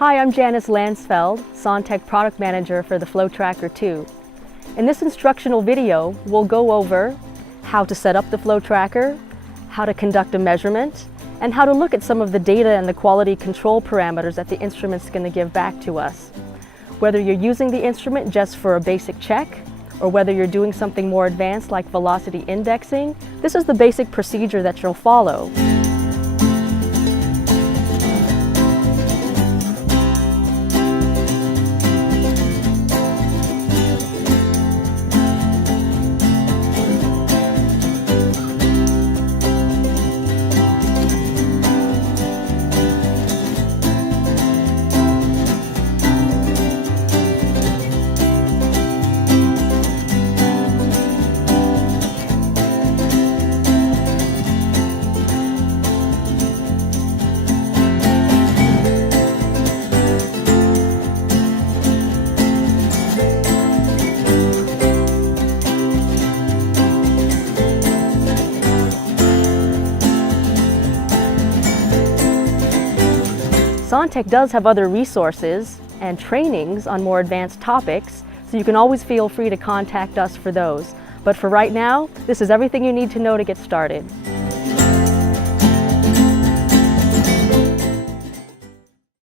Hi, I'm Janice Landsfeld, SonTek Product Manager for the FlowTracker2. In this instructional video, we'll go over how to set up the FlowTracker, how to conduct a measurement, and how to look at some of the data and the quality control parameters that the instrument's going to give back to us. Whether you're using the instrument just for a basic check, or whether you're doing something more advanced like velocity indexing, this is the basic procedure that you'll follow. SonTek does have other resources and trainings on more advanced topics, so you can always feel free to contact us for those. But for right now, this is everything you need to know to get started.